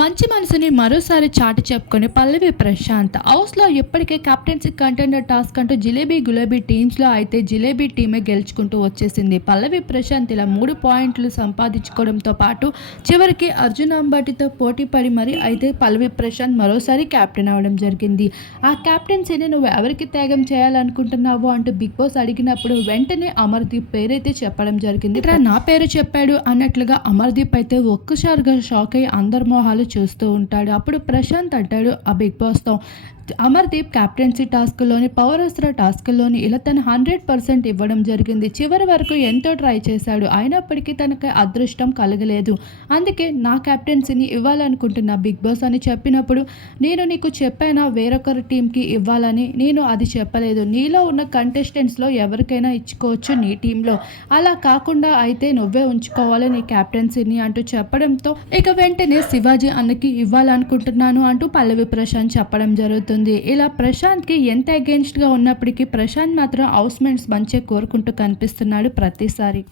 మంచి మనసుని మరోసారి చాటి చెప్పుకొని పల్లవి ప్రశాంత్. హౌస్లో ఇప్పటికే కెప్టెన్సీ కంటెండర్ టాస్క్ అంటూ జిలేబీ గులాబీ టీమ్స్లో అయితే జిలేబీ టీమే గెలుచుకుంటూ వచ్చేసింది. పల్లవి ప్రశాంత్ ఇలా మూడు పాయింట్లు సంపాదించుకోవడంతో పాటు చివరికి అర్జున్ అంబాటితో పోటీ పడి మరి అయితే పల్లవి ప్రశాంత్ మరోసారి కెప్టెన్ అవ్వడం జరిగింది. ఆ కెప్టెన్సీని నువ్వు ఎవరికి త్యాగం చేయాలనుకుంటున్నావు అంటూ బిగ్ బాస్ అడిగినప్పుడు వెంటనే అమర్దీప్ పేరైతే చెప్పడం జరిగింది. నా పేరు చెప్పాడు అన్నట్లుగా అమర్దీప్ అయితే ఒక్కసారిగా షాక్ అయ్యి అందరి మొహాలు చూస్తూ ఉంటాడు. అప్పుడు ప్రశాంత్ అంటాడు ఆ బిగ్ బాస్తో అమర్దీప్ క్యాప్టెన్సీ టాస్క్లోని పవర్ అస్త్ర టాస్క్లోని ఇలా తను హండ్రెడ్ పర్సెంట్ ఇవ్వడం జరిగింది. చివరి వరకు ఎంతో ట్రై చేశాడు. అయినప్పటికీ తనకి అదృష్టం కలగలేదు. అందుకే నా క్యాప్టెన్సీని ఇవ్వాలనుకుంటున్నా బిగ్ బాస్ అని చెప్పినప్పుడు నేను నీకు చెప్పానా వేరొకరి టీంకి ఇవ్వాలని? నేను అది చెప్పలేదు. నీలో ఉన్న కంటెస్టెంట్స్లో ఎవరికైనా ఇచ్చుకోవచ్చు నీ టీంలో. అలా కాకుండా అయితే నువ్వే ఉంచుకోవాలి నీ క్యాప్టెన్సీని అంటూ చెప్పడంతో ఇక వెంటనే శివాజీ అన్నకి ఇవ్వాలనుకుంటున్నాను అంటూ పల్లవి ప్రశాంత్ చెప్పడం జరుగుతుంది. ఇలా ప్రశాంత్కి ఎంత అగెన్స్ట్గా ఉన్నప్పటికీ ప్రశాంత్ మాత్రం హౌస్మెంట్స్ మంచిగా కోరుకుంటూ కనిపిస్తున్నాడు ప్రతిసారి.